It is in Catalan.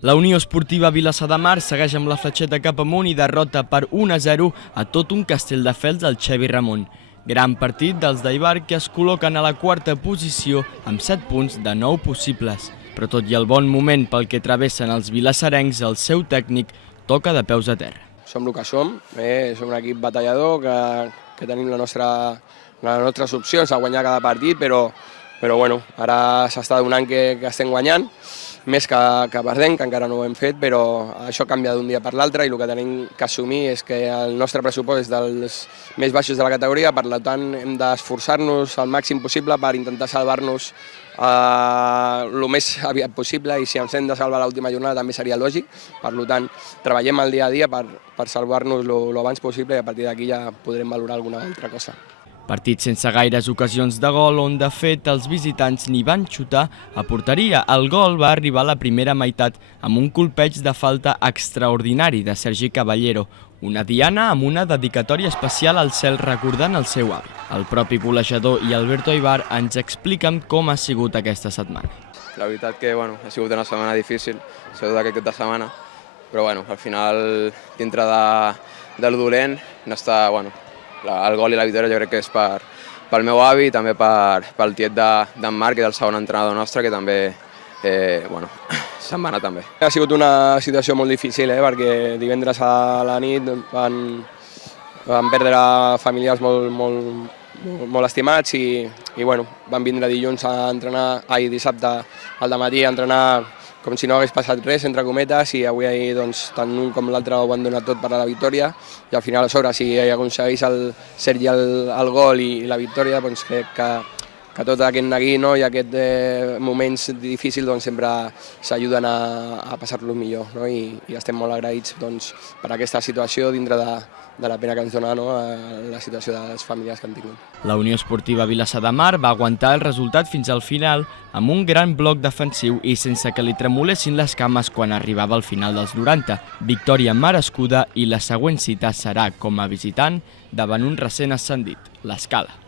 La Unió Esportiva Vilassar de Mar segueix amb la fletxeta cap amunt i derrota per 1-0 a tot un Castelldefels al Xevi Ramon. Gran partit dels d'Eibar que es col·loquen a la quarta posició amb 7 punts de 9 possibles. Però tot i el bon moment pel que travessen els vilassarencs, el seu tècnic toca de peus a terra. Som el que som, som un equip batallador que tenim les nostres opcions a guanyar cada partit, però bueno, ara s'està donant que estem guanyant, més que perdent, que encara no ho hem fet, però això canvia d'un dia per l'altre i el que tenim que assumir és que el nostre pressupost és dels més baixos de la categoria, per tant hem d'esforçar-nos al màxim possible per intentar salvar-nos el més aviat possible, i si ens hem de salvar l'última jornada també seria lògic. Per tant, treballem el dia a dia per salvar-nos el abans possible i a partir d'aquí ja podrem valorar alguna altra cosa. Partit sense gaires ocasions de gol, on de fet els visitants n'hi van xutar a porteria. El gol va arribar a la primera meitat amb un colpeig de falta extraordinari de Sergi Caballero, una diana amb una dedicatòria especial al cel recordant el seu avi. El propi golejador i Alberto Eibar ens expliquen com ha sigut aquesta setmana. La veritat que ha sigut una setmana difícil, sobretot aquest cap de setmana, però al final, dintre del dolent, el gol i la victòria jo crec que és pel meu avi i també pel tiet d'en Marc, que és el segon entrenador nostre, que també se'n va anar també. Ha sigut una situació molt difícil, perquè divendres a la nit van perdre familiars molt estimats i van vindre dilluns a entrenar, dissabte al dematí a entrenar com si no hagués passat res, entre cometes, i avui tant un com l'altre ho han donat tot per a la victòria, i al final a sobre, si aconsegueix el Sergi el gol i la victòria, crec que tot aquest neguí i aquests moments difícils sempre s'ajuden a passar-los millor, i estem molt agraïts per aquesta situació dintre de la pena que ens dona la situació de les famílies que han tingut. La Unió Esportiva Vilassar de Mar va aguantar el resultat fins al final amb un gran bloc defensiu i sense que li tremolessin les cames quan arribava al final dels 90. Victòria merescuda, i la següent cita serà com a visitant davant un recent ascendit, l'Escala.